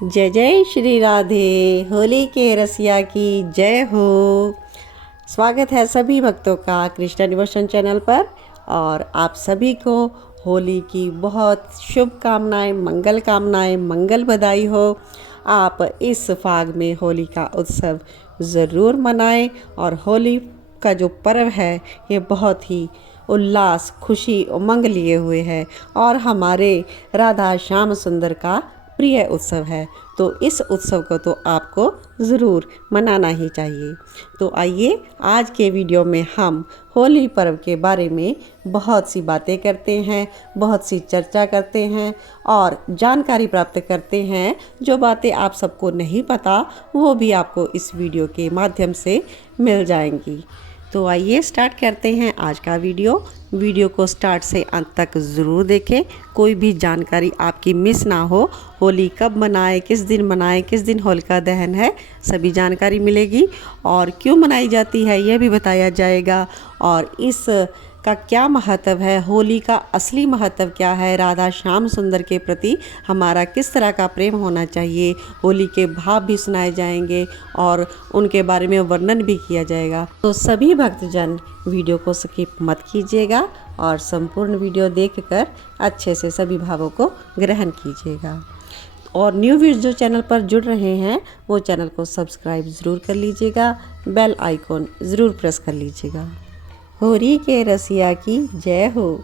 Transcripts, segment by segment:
जय जय श्री राधे। होली के रसिया की जय हो। स्वागत है सभी भक्तों का कृष्णा डिवोशन चैनल पर और आप सभी को होली की बहुत शुभकामनाएं, मंगल कामनाएं, मंगल बधाई हो। आप इस फाग में होली का उत्सव ज़रूर मनाएं और होली का जो पर्व है ये बहुत ही उल्लास, खुशी, उमंग लिए हुए है और हमारे राधा श्याम सुंदर का प्रिय उत्सव है। तो इस उत्सव को तो आपको ज़रूर मनाना ही चाहिए। तो आइए आज के वीडियो में हम होली पर्व के बारे में बहुत सी बातें करते हैं, बहुत सी चर्चा करते हैं और जानकारी प्राप्त करते हैं। जो बातें आप सबको नहीं पता वो भी आपको इस वीडियो के माध्यम से मिल जाएंगी। तो आइए स्टार्ट करते हैं आज का वीडियो को स्टार्ट से अंत तक ज़रूर देखें। कोई भी जानकारी आपकी मिस ना हो। होली कब मनाएं, किस दिन मनाएं, किस दिन होलिका दहन है, सभी जानकारी मिलेगी और क्यों मनाई जाती है यह भी बताया जाएगा। और इस का क्या महत्व है, होली का असली महत्व क्या है, राधा श्याम सुंदर के प्रति हमारा किस तरह का प्रेम होना चाहिए, होली के भाव भी सुनाए जाएंगे और उनके बारे में वर्णन भी किया जाएगा। तो सभी भक्तजन वीडियो को स्किप मत कीजिएगा और संपूर्ण वीडियो देखकर अच्छे से सभी भावों को ग्रहण कीजिएगा। और न्यू व्यूअर्स जो चैनल पर जुड़ रहे हैं वो चैनल को सब्सक्राइब ज़रूर कर लीजिएगा, बेल आइकॉन ज़रूर प्रेस कर लीजिएगा। होली के रसिया की जय हो।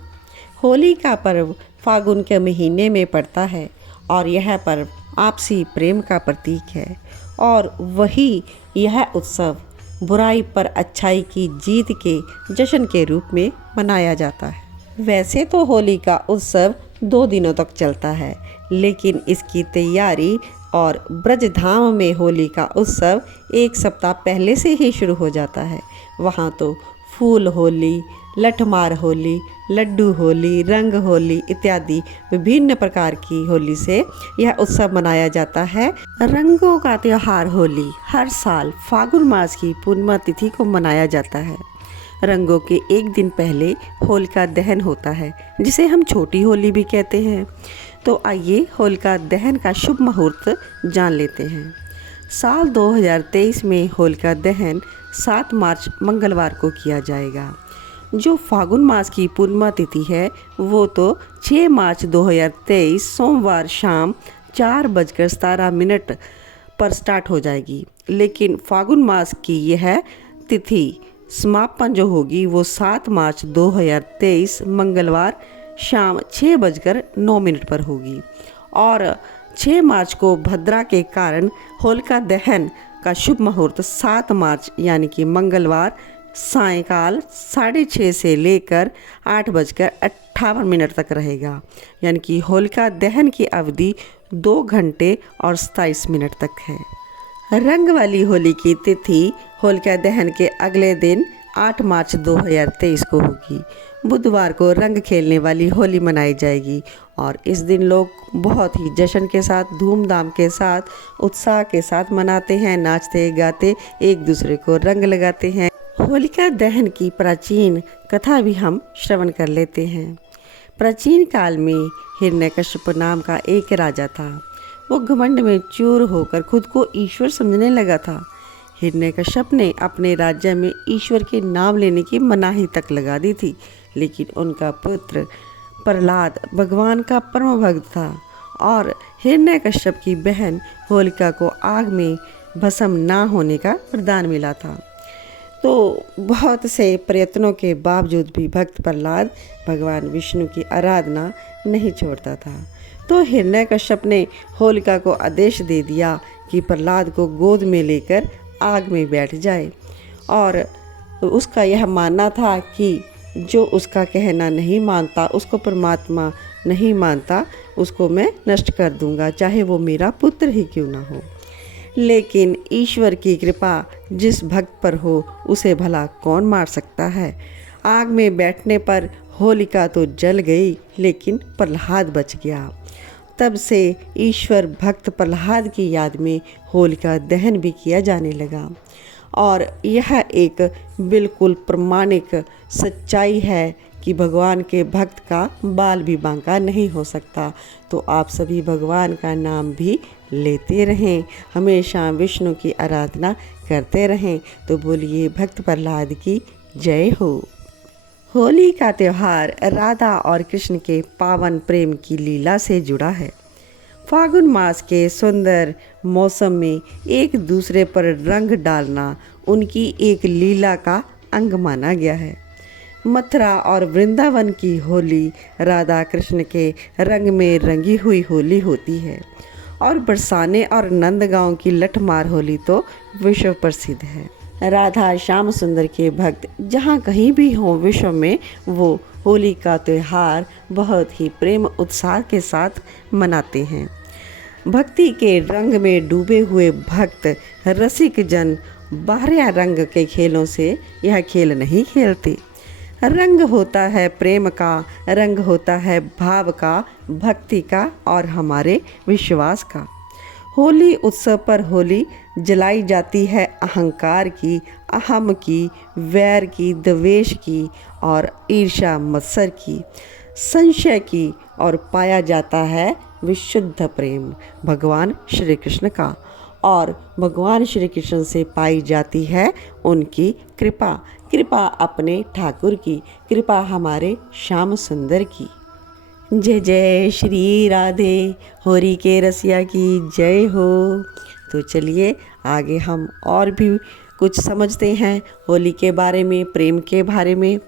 होली का पर्व फागुन के महीने में पड़ता है और यह पर्व आपसी प्रेम का प्रतीक है और वही यह उत्सव बुराई पर अच्छाई की जीत के जश्न के रूप में मनाया जाता है। वैसे तो होली का उत्सव 2 दिनों तक चलता है, लेकिन इसकी तैयारी और ब्रजधाम में होली का उत्सव 1 सप्ताह पहले से ही शुरू हो जाता है। वहाँ तो फूल होली, लठमार होली, लड्डू होली, रंग होली इत्यादि विभिन्न प्रकार की होली से यह उत्सव मनाया जाता है। रंगों का त्यौहार होली हर साल फागुन मास की पूर्णिमा तिथि को मनाया जाता है। रंगों के 1 दिन पहले होलिका दहन होता है, जिसे हम छोटी होली भी कहते हैं। तो आइए होलिका दहन का शुभ मुहूर्त जान लेते हैं। साल 2023 में होलिका दहन 7 मार्च मंगलवार को किया जाएगा। जो फागुन मास की पूर्णिमा तिथि है वो तो 6 मार्च 2023 सोमवार शाम 4:17 पर स्टार्ट हो जाएगी। लेकिन फागुन मास की यह तिथि समापन जो होगी वो 7 मार्च 2023 मंगलवार शाम 6:09 पर होगी। और 6 मार्च को भद्रा के कारण होलिका दहन का शुभ मुहूर्त 7 मार्च यानी कि मंगलवार सायंकाल 6:30 से लेकर 8:58 तक रहेगा। यानी कि होलिका दहन की अवधि 2 घंटे और 27 मिनट तक है। रंग वाली होली की तिथि होलिका दहन के अगले दिन 8 मार्च 2023 को होगी। बुधवार को रंग खेलने वाली होली मनाई जाएगी और इस दिन लोग बहुत ही जश्न के साथ, धूमधाम के साथ, उत्साह के साथ मनाते हैं, नाचते गाते एक दूसरे को रंग लगाते हैं। होलिका दहन की प्राचीन कथा भी हम श्रवण कर लेते हैं। प्राचीन काल में हिरण्यकश्यप नाम का एक राजा था। वो घमंड में चूर होकर खुद को ईश्वर समझने लगा था। हिरण्यकश्यप ने अपने राज्य में ईश्वर के नाम लेने की मनाही तक लगा दी थी, लेकिन उनका पुत्र प्रहलाद भगवान का परम भक्त था और हिरण्यकश्यप की बहन होलिका को आग में भस्म ना होने का वरदान मिला था। तो बहुत से प्रयत्नों के बावजूद भी भक्त प्रहलाद भगवान विष्णु की आराधना नहीं छोड़ता था। तो हिरण्यकश्यप ने होलिका को आदेश दे दिया कि प्रहलाद को गोद में लेकर आग में बैठ जाए और उसका यह मानना था कि जो उसका कहना नहीं मानता, उसको परमात्मा नहीं मानता, उसको मैं नष्ट कर दूंगा, चाहे वो मेरा पुत्र ही क्यों ना हो। लेकिन ईश्वर की कृपा जिस भक्त पर हो उसे भला कौन मार सकता है। आग में बैठने पर होलिका तो जल गई, लेकिन प्रहलाद बच गया। तब से ईश्वर भक्त प्रहलाद की याद में होलिका दहन भी किया जाने लगा और यह एक बिल्कुल प्रमाणिक सच्चाई है कि भगवान के भक्त का बाल भी बांका नहीं हो सकता। तो आप सभी भगवान का नाम भी लेते रहें, हमेशा विष्णु की आराधना करते रहें। तो बोलिए भक्त प्रहलाद की जय हो। होली का त्यौहार राधा और कृष्ण के पावन प्रेम की लीला से जुड़ा है। फागुन मास के सुंदर मौसम में एक दूसरे पर रंग डालना उनकी एक लीला का अंग माना गया है। मथुरा और वृंदावन की होली राधा कृष्ण के रंग में रंगी हुई होली होती है और बरसाने और नंदगांव की लठमार होली तो विश्व प्रसिद्ध है। राधा श्याम सुंदर के भक्त जहाँ कहीं भी हों विश्व में, वो होली का त्यौहार बहुत ही प्रेम उत्साह के साथ मनाते हैं। भक्ति के रंग में डूबे हुए भक्त रसिक जन बाहरिया रंग के खेलों से यह खेल नहीं खेलते। रंग होता है प्रेम का, रंग होता है भाव का, भक्ति का और हमारे विश्वास का। होली उत्सव पर होली जलाई जाती है अहंकार की, अहम की, वैर की, द्वेष की और ईर्ष्या मत्सर की, संशय की, और पाया जाता है विशुद्ध प्रेम भगवान श्री कृष्ण का। और भगवान श्री कृष्ण से पाई जाती है उनकी कृपा, कृपा अपने ठाकुर की, कृपा हमारे श्याम सुंदर की। जय जय श्री राधे, होली के रसिया की जय हो। तो चलिए आगे हम और भी कुछ समझते हैं होली के बारे में, प्रेम के बारे में।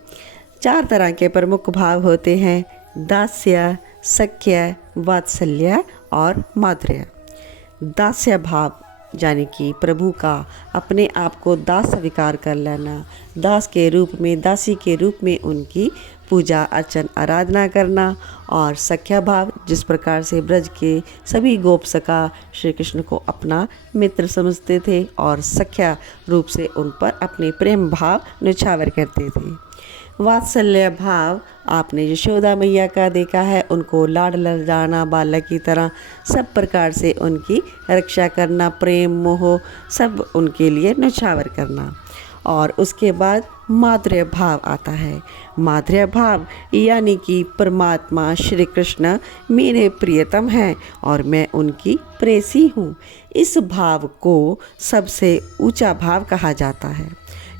4 तरह के प्रमुख भाव होते हैं, दास्य, सख्य, वात्सल्य और माधुर्य। दास्य भाव यानी कि प्रभु का अपने आप को दास स्वीकार कर लेना, दास के रूप में, दासी के रूप में उनकी पूजा अर्चन आराधना करना। और सख्या भाव, जिस प्रकार से ब्रज के सभी गोप सखा श्री कृष्ण को अपना मित्र समझते थे और सख्या रूप से उन पर अपने प्रेम भाव न्यौछावर करते थे। वात्सल्य भाव आपने यशोदा मैया का देखा है, उनको लाड लड़ाना, बालक की तरह सब प्रकार से उनकी रक्षा करना, प्रेम मोह सब उनके लिए न्यौछावर करना। और उसके बाद माधुर्य भाव आता है। माधुर्य भाव यानी कि परमात्मा श्री कृष्ण मेरे प्रियतम हैं और मैं उनकी प्रेसी हूँ। इस भाव को सबसे ऊंचा भाव कहा जाता है।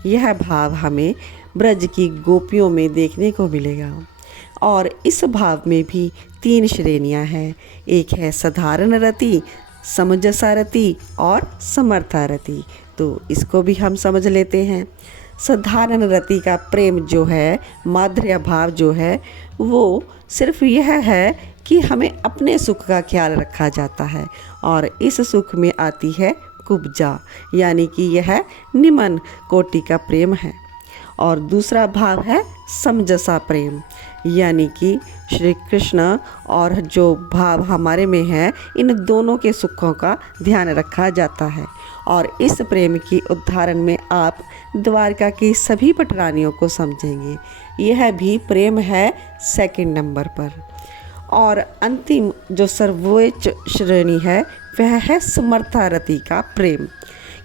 यह भाव हमें ब्रज की गोपियों में देखने को मिलेगा। और इस भाव में भी 3 श्रेणियां हैं। एक है साधारण रति, समंजसा रति और समर्था रति। तो इसको भी हम समझ लेते हैं। साधारण रति का प्रेम जो है, माधुर्य भाव जो है, वो सिर्फ यह है कि हमें अपने सुख का ख्याल रखा जाता है और इस सुख में आती है कुब्जा, यानी कि यह निम्न कोटि का प्रेम है। और दूसरा भाव है समंजसा प्रेम, यानी कि श्री कृष्ण और जो भाव हमारे में है, इन दोनों के सुखों का ध्यान रखा जाता है। और इस प्रेम की उदाहरण में आप द्वारका की सभी पटरानियों को समझेंगे। यह भी प्रेम है 2nd नंबर पर। और अंतिम जो सर्वोच्च श्रेणी है वह है समर्था रति का प्रेम।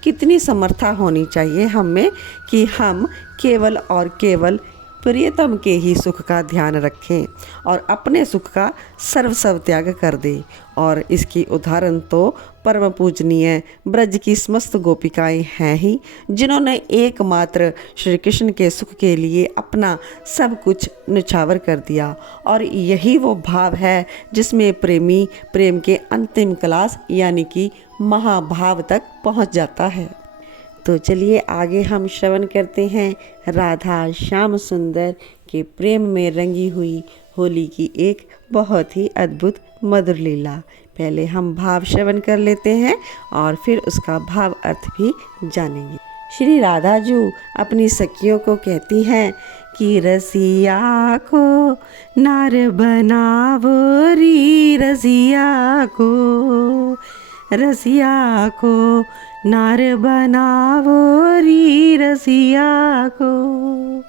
कितनी समर्था होनी चाहिए हम में कि हम केवल और केवल प्रियतम के ही सुख का ध्यान रखें और अपने सुख का सर्वस्व त्याग कर दें। और इसकी उदाहरण तो परम पूजनीय ब्रज की समस्त गोपिकाएं हैं ही, जिन्होंने एकमात्र श्री कृष्ण के सुख के लिए अपना सब कुछ न्यौछावर कर दिया। और यही वो भाव है जिसमें प्रेमी प्रेम के अंतिम क्लास यानी कि महाभाव तक पहुंच जाता है। तो चलिए आगे हम श्रवण करते हैं राधा श्याम सुंदर के प्रेम में रंगी हुई होली की एक बहुत ही अद्भुत मधुर लीला। पहले हम भाव श्रवण कर लेते हैं और फिर उसका भाव अर्थ भी जानेंगे। श्री राधा जी अपनी सखियों को कहती हैं कि रसिया को नार बनावो री, रसिया को नार बनावो री, रसिया को।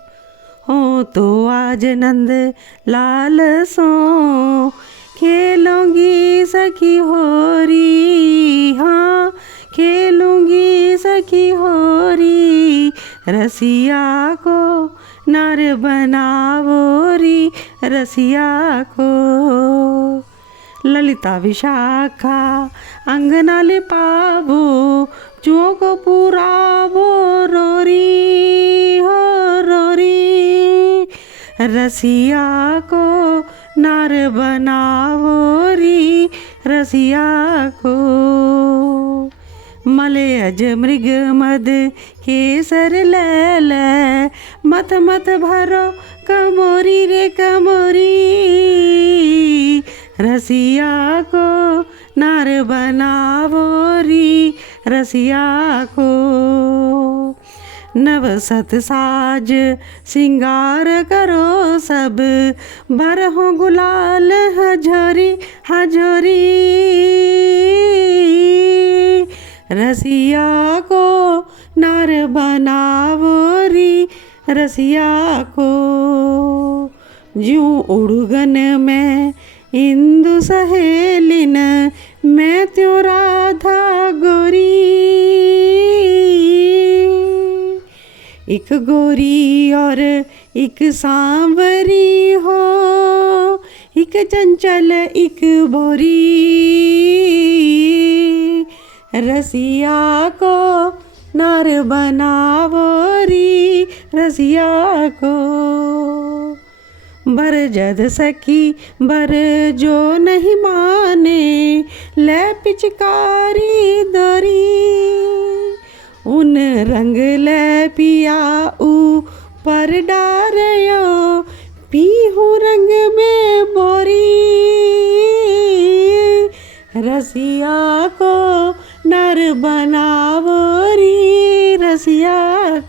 हो तो आज नंद लाल सो खेलूंगी सखी होरी, हाँ खेलूंगी सखी होरी, रसिया को नार बनावो री, रसिया को। ललिता विशाखा अंगना लिपावो, चौक पुरावो रोरी हो रोरी, रसिया को नार बनावो री रसिया को। मले अज मृग मद केसर ले, मत मत भरो कमोरी रे कमोरी, रसिया को नार बनावो री रसिया को। नवसत साज सिंगार करो सब, बरहो गुलाल हजोरी हजोरी, रसिया को नार बनावो री रसिया को। ज्यों उड़गन में इंदु सहेलिन, मैं त्यों राधा गोरी, एक गोरी और एक सांवरी हो, एक चंचल एक भोरी, रसिया को नार बनावो री रसिया को। बर जद सखी बर जो नहीं माने, ले पिचकारी दरी, उन रंग ले पिया ऊपर डारयो, पीहू रंग में बोरी, रसिया को नर बनावो री रसिया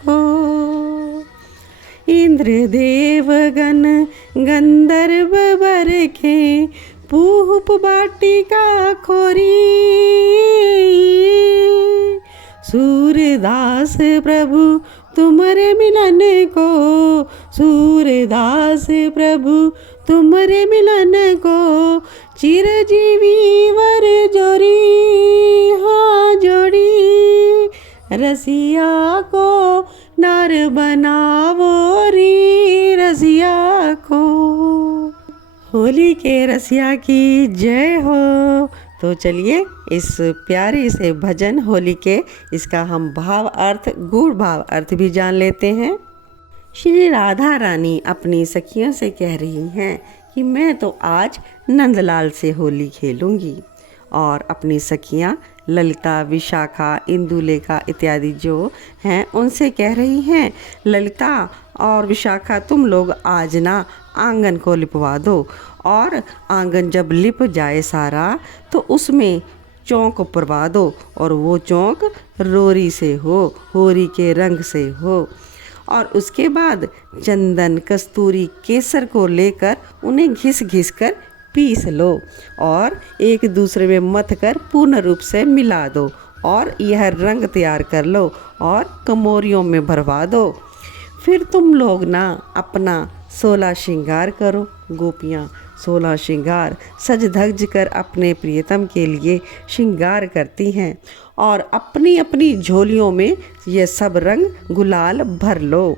को। इंद्र देवगण गंधर्व बरखे, पूप बाटिका खोरी, सूरदास प्रभु तुम्हारे मिलन को, सूरदास प्रभु तुम्हारे मिलन को, चिरजीवी वर जोरी हाँ जोड़ी, रसिया को नार बनावो री रसिया को। होली के रसिया की जय हो। तो चलिए इस प्यारे से भजन होली के इसका हम भाव अर्थ गूढ़ भाव अर्थ भी जान लेते हैं। श्री राधा रानी अपनी सखियों से कह रही हैं कि मैं तो आज नंदलाल से होली खेलूंगी, और अपनी सखियां ललिता विशाखा इंदुलेखा इत्यादि जो हैं उनसे कह रही हैं, ललिता और विशाखा तुम लोग आज ना आंगन को लिपवा दो, और आंगन जब लिप जाए सारा तो उसमें चौक पुरवा दो, और वो चौक रोरी से हो, होरी के रंग से हो, और उसके बाद चंदन कस्तूरी केसर को लेकर उन्हें घिस घिस कर पीस लो, और एक दूसरे में मथ कर पूर्ण रूप से मिला दो, और यह रंग तैयार कर लो और कमोरियों में भरवा दो। फिर तुम लोग ना अपना 16 श्रृंगार करो। गोपियाँ 16 श्रृंगार सज धज कर अपने प्रियतम के लिए श्रृंगार करती हैं, और अपनी अपनी झोलियों में ये सब रंग गुलाल भर लो।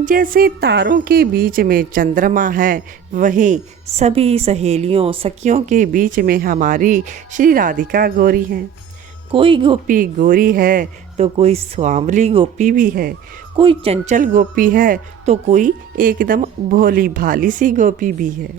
जैसे तारों के बीच में चंद्रमा है, वहीं सभी सहेलियों सखियों के बीच में हमारी श्री राधिका गौरी हैं। कोई गोपी गोरी है तो कोई स्वावली गोपी भी है, कोई चंचल गोपी है तो कोई एकदम भोली भाली सी गोपी भी है।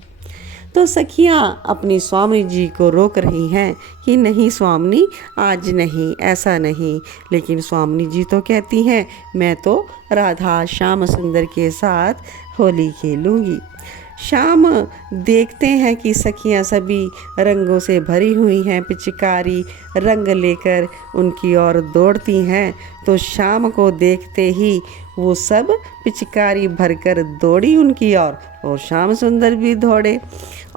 तो सखियाँ अपनी स्वामी जी को रोक रही हैं कि नहीं स्वामिनी आज नहीं, ऐसा नहीं। लेकिन स्वामिनी जी तो कहती हैं मैं तो राधा श्याम सुंदर के साथ होली खेलूँगी। शाम देखते हैं कि सखियां सभी रंगों से भरी हुई हैं, पिचकारी रंग लेकर उनकी ओर दौड़ती हैं। तो शाम को देखते ही वो सब पिचकारी भरकर दौड़ी उनकी ओर, और श्याम सुंदर भी दौड़े,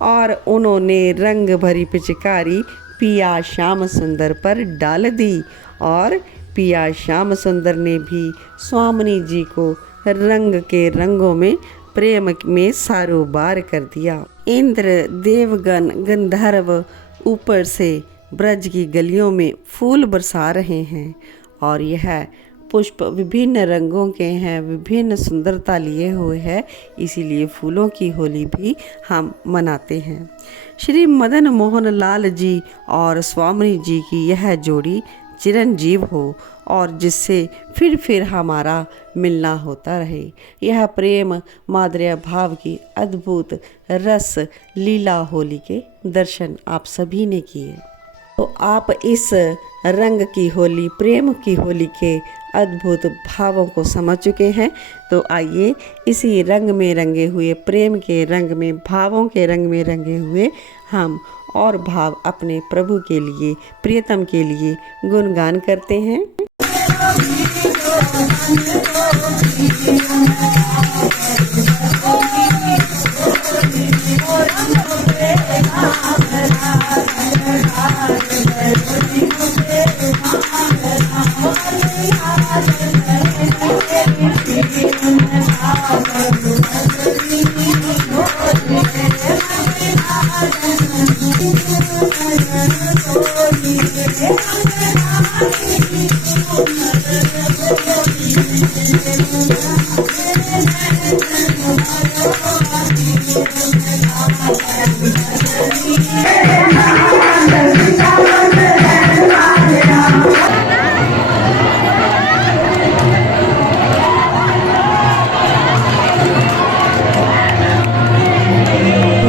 और उन्होंने रंग भरी पिचकारी पिया श्याम सुंदर पर डाल दी, और पिया श्याम सुंदर ने भी स्वामिनी जी को रंग के रंगों में प्रेम में सारोबार कर दिया। इंद्र देवगण गंधर्व ऊपर से ब्रज की गलियों में फूल बरसा रहे हैं, और यह पुष्प विभिन्न रंगों के हैं, विभिन्न सुंदरता लिए हुए हैं, इसीलिए फूलों की होली भी हम मनाते हैं। श्री मदन मोहन लाल जी और स्वामी जी की यह जोड़ी चिरंजीव हो और जिससे फिर हमारा मिलना होता रहे। यह प्रेम माधुर्य भाव की अद्भुत रस लीला होली के दर्शन आप सभी ने किए। तो आप इस रंग की होली, प्रेम की होली के अद्भुत भावों को समझ चुके हैं। तो आइए इसी रंग में रंगे हुए, प्रेम के रंग में, भावों के रंग में रंगे हुए हम और भाव अपने प्रभु के लिए, प्रियतम के लिए गुणगान करते हैं।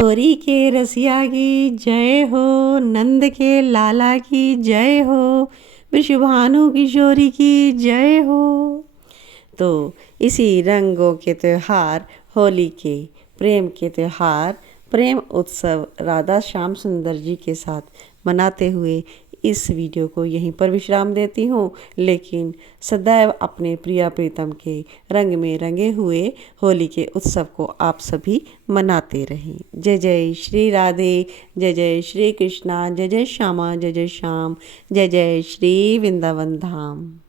होली के रसिया की जय हो, नंद के लाला की जय हो, वृषभानु किशोरी की जय हो। तो इसी रंगों के त्यौहार होली के, प्रेम के त्यौहार, प्रेम उत्सव राधा श्याम सुंदर जी के साथ मनाते हुए इस वीडियो को यहीं पर विश्राम देती हूँ। लेकिन सदैव अपने प्रिया प्रीतम के रंग में रंगे हुए होली के उत्सव को आप सभी मनाते रहें। जय जय श्री राधे, जय जय श्री कृष्णा, जय जय श्यामा, जय जय श्याम, जय जय श्री वृंदावन धाम।